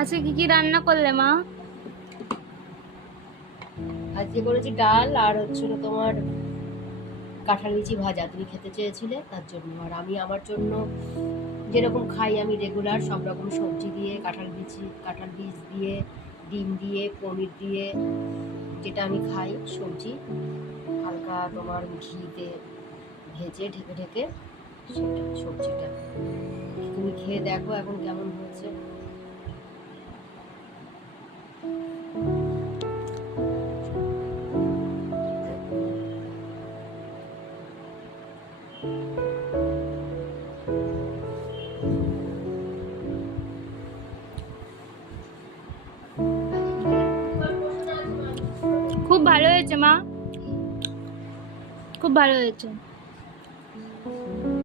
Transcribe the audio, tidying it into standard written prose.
আজকে কি কি রান্না করলে মা? আজকে করেছি ডাল আর হচ্ছিল তোমার কাঁঠাল বিচি ভাজা। তুমি খেতে চেয়েছিলে তার জন্য। আর আমি আমার জন্য যেরকম খাই আমি রেগুলার সব রকম সবজি দিয়ে, কাঁঠাল বীজ দিয়ে, ডিম দিয়ে, পনির দিয়ে, যেটা আমি খাই সবজি, হালকা তোমার ঘিতে ভেজে ঢেকে ঢেকে, সেটা সবজিটা তুমি খেয়ে দেখো এখন কেমন হয়েছে। খুব ভালো হয়েছে মা, খুব ভালো হয়েছে।